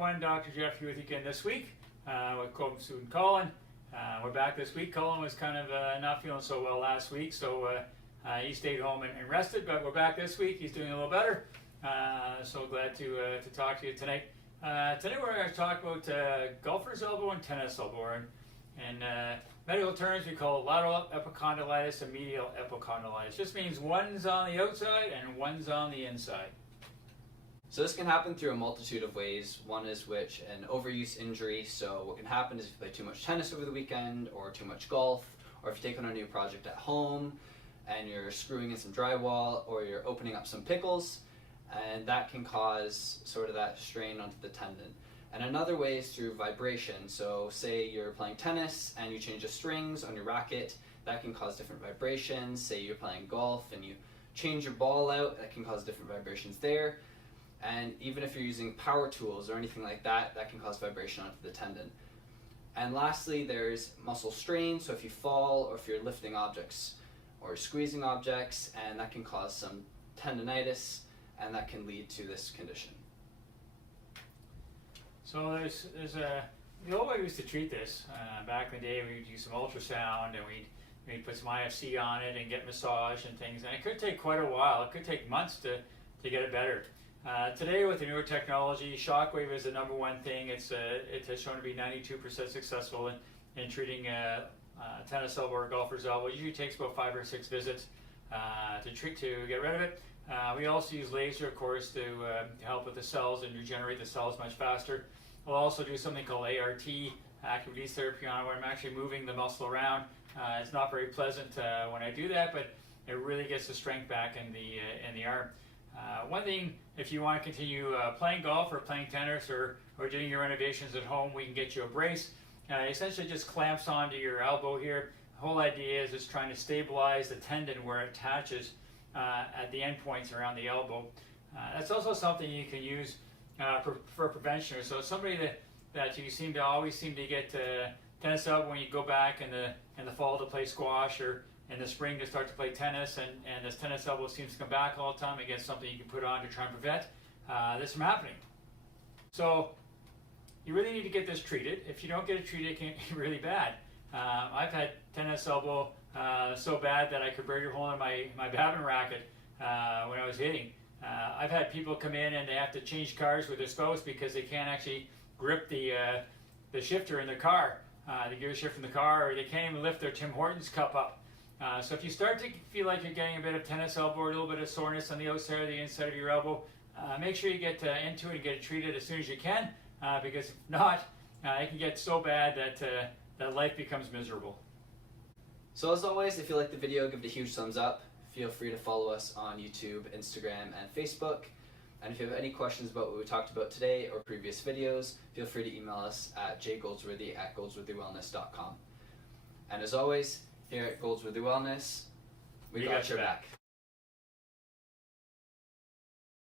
everyone, Dr. Jeff here with you again this week with student Colin. We're back this week. Colin was kind of not feeling so well last week, so he stayed home and rested, but we're back this week. He's doing a little better, so glad to talk to you tonight. Today we're going to talk about golfer's elbow and tennis elbow. In medical terms, we call it lateral epicondylitis and medial epicondylitis. Just means one's on the outside and one's on the inside. So this can happen through a multitude of ways. One is which an overuse injury. So what can happen is if you play too much tennis over the weekend or too much golf, or if you take on a new project at home and you're screwing in some drywall or you're opening up some pickles, and that can cause sort of that strain onto the tendon. And another way is through vibration. So say you're playing tennis and you change the strings on your racket, that can cause different vibrations. Say you're playing golf and you change your ball out, that can cause different vibrations there. And even if you're using power tools or anything like that, that can cause vibration onto the tendon. And lastly, there's muscle strain. So if you fall or if you're lifting objects or squeezing objects, and that can cause some tendonitis, and that can lead to this condition. So there's the old way we used to treat this. Back in the day, we'd use some ultrasound and we'd put some IFC on it and get massage and things. And it could take quite a while. It could take months to get it better. Today, with the newer technology, shockwave is the number one thing. It has shown to be 92% successful in treating tennis elbow or golfer's elbow. It usually takes about 5 or 6 visits to get rid of it. We also use laser, of course, to help with the cells and regenerate the cells much faster. We'll also do something called ART, active release therapy, on where I'm actually moving the muscle around. It's not very pleasant when I do that, but it really gets the strength back in the arm. One thing, if you want to continue playing golf or playing tennis or doing your renovations at home, we can get you a brace. Essentially just clamps onto your elbow here. The whole idea is just trying to stabilize the tendon where it attaches at the end points around the elbow. That's also something you can use for prevention. So somebody that you always seem to get tennis elbow when you go back in the fall to play squash, or in the spring to start to play tennis, and this tennis elbow seems to come back all the time. Again, something you can put on to try and prevent this from happening. So you really need to get this treated. If you don't get it treated, it can be really bad. I've had tennis elbow so bad that I could burn a hole in my badminton racket when I was hitting. I've had people come in and they have to change cars with their spouse because they can't actually grip the shifter in their car, the gear shift in the car, or they can't even lift their Tim Hortons cup up. So if you start to feel like you're getting a bit of tennis elbow or a little bit of soreness on the outside or the inside of your elbow, make sure you get into it and get it treated as soon as you can, because if not, it can get so bad that life becomes miserable. So as always, if you like the video, give it a huge thumbs up. Feel free to follow us on YouTube, Instagram, and Facebook. And if you have any questions about what we talked about today or previous videos, feel free to email us at jgoldsworthy@goldsworthywellness.com. And as always, here at Goldsworthy Wellness, we got your back.